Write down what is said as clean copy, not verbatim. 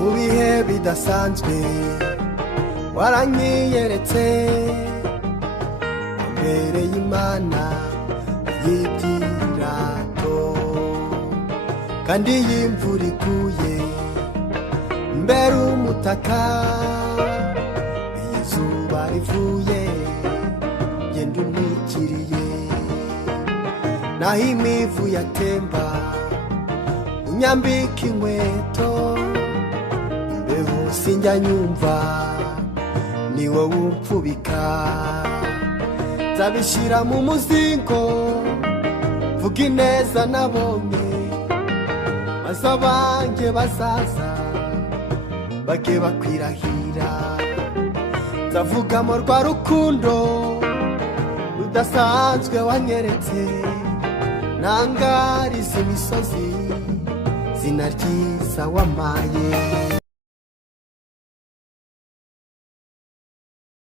mu bihe bidasanzwe waranyiyeretse mbere y'Imana y'ibirato, kandi y'imvura iguye mbere umutaka, izuba rivuye genda untwikiriye, naho imivu yatemba unyambika inkweto, imbeho sinjya nyumva ni wowe umfubika, nzabishira mu muzingo vuga ineza nabonye, maze abanjye bazaza bage bakwirahira, nzavugamo rwa rukundo rudasanzwe wanyeretse, nangariza imisozi zina ryiza wamaye.